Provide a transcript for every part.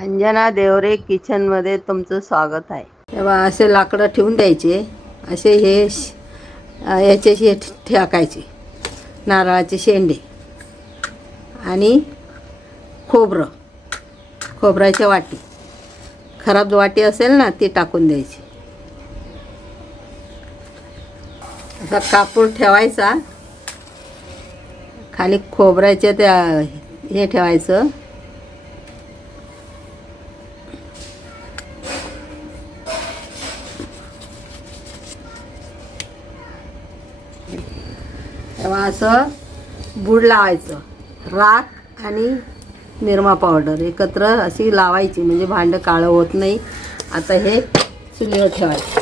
अंजना देवरे किचनमध्ये तुमचं स्वागत आहे. तेव्हा असे लाकडं ठेवून द्यायचे. असे हे श- याच्याशी हे टाकायचे नारळाचे शेंडे. आणि खोबरं. खोबऱ्याच्या वाटी. खराब वाटी असेल ना ती टाकून द्यायची. असा कापूर ठेवायचा. खाली खोबऱ्याचे त्या हे ठेवायचं. तेव्हा असं बूड लावायचं. राख आणि निरमा पावडर एकत्र अशी लावायची. म्हणजे भांडं काळं होत नाही. आता हे चुलीवर ठेवायचं.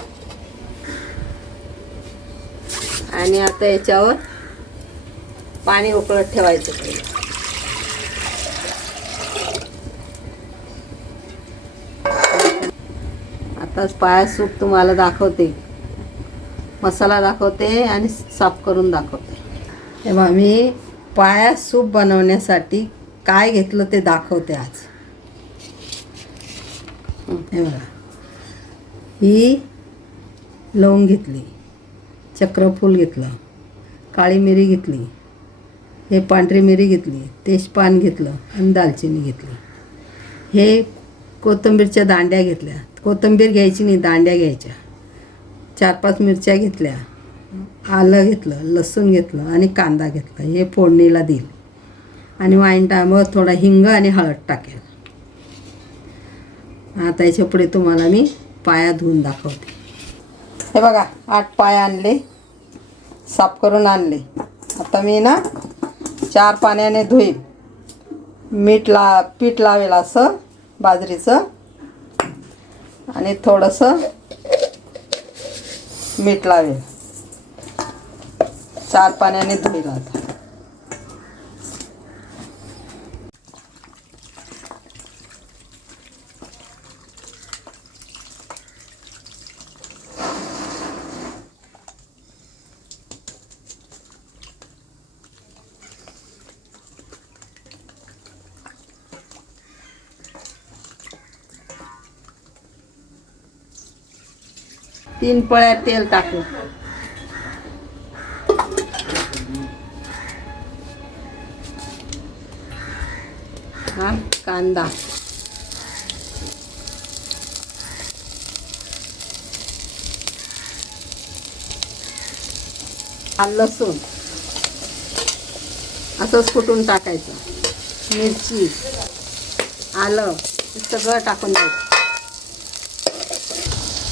आणि आता याच्यावर पाणी उकळत ठेवायचं. आता पाया सूप तुम्हाला दाखवते. मसाला दाखवते आणि साफ करून दाखवते. तेव्हा मी पाया सूप बनवण्यासाठी काय घेतलं ते दाखवते आज. हे बघा ही लवंग घेतली चक्रफूल घेतलं काळी मिरी घेतली हे पांढरी मिरी घेतली तेजपान घेतलं आणि दालचिनी घेतली. हे कोथिंबीरच्या दांड्या घेतल्या. कोथिंबीर घ्यायची नाही दांड्या घ्यायच्या. चार पाच मिरच्या घेतल्या. आलं घेतलं लसूण घेतलं आणि कांदा घेतला. हे फोडणीला देईल. आणि वाईन टायमावर थोडा हिंग आणि हळद टाकेल. आता याच्यापुढे तुम्हाला मी पाया धुवून दाखवते. हे बघा आठ पाय आणले. साफ करून आणले. आता मी ना चार पाण्याने धुईल मीठ ला पीठ लावेल असं. बाजरीचं. आणि थोडंसं मीठ लावेल. चार पाण्याने धुईल आता. तीन पळ्या तेल टाकू. हा कांदा. हा लसूण. असंच कुटून टाकायचं. मिरची आलं सगळं टाकून द्यायचं.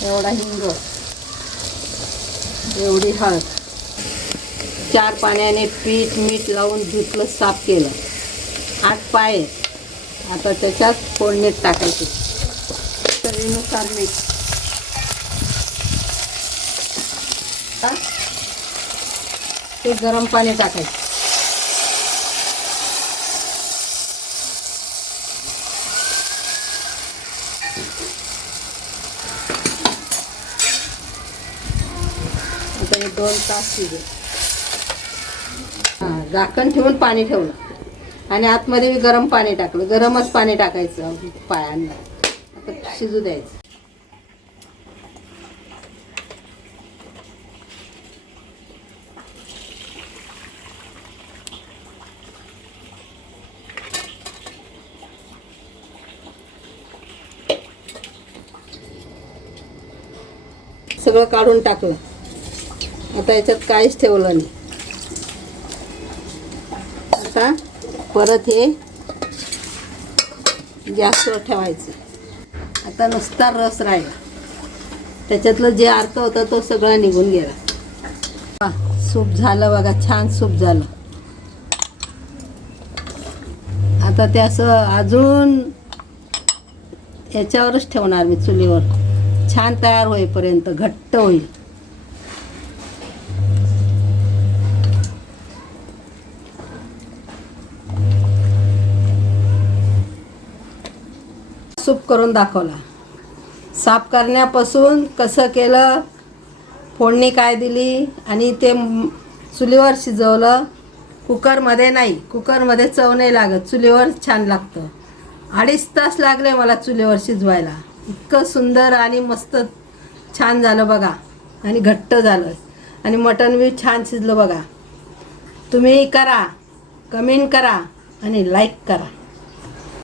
एवढा हिंग. एवढी हळद. चार पाण्याने पीठ मीठ लावून धुतलं साफ केलं. आठ पाय. आता त्याच्यात फोडणीत टाकायचे. चवीनुसार मीठ. ते गरम पाणी टाकायचं. आता हे दोन तास शिजे. हां झाकण ठेवून पाणी ठेवलं. आणि आतमध्ये मी गरम पाणी टाकलं. गरमच पाणी टाकायचं पायांना. आता शिजू द्यायचं. सगळं काढून टाकलं. आता याच्यात काहीच ठेवलं नाही. आता परत हे गॅसवर ठेवायचं. आता नुसता रस राहिला. त्याच्यातलं जे अर्थ होतं तो सगळा निघून गेला. सूप झालं बघा छान सूप झालं. आता ते असं अजून याच्यावरच ठेवणार मी चुलीवर. छान तयार होईपर्यंत घट्ट होईल. सूप करून दाखवला. साफ करण्यापासून कसं केलं फोडणी काय दिली आणि ते चुलीवर शिजवलं कुकरमध्ये नाही कुकरमध्ये चव नाही लागत चुलीवर छान लागतं. अडीच तास लागले मला चुलीवर शिजवायला. इतकं सुंदर आणि मस्त छान झालं बघा. आणि घट्ट झालं. आणि मटण बी छान शिजलं बघा. तुम्ही करा कमेंट करा आणि लाईक करा.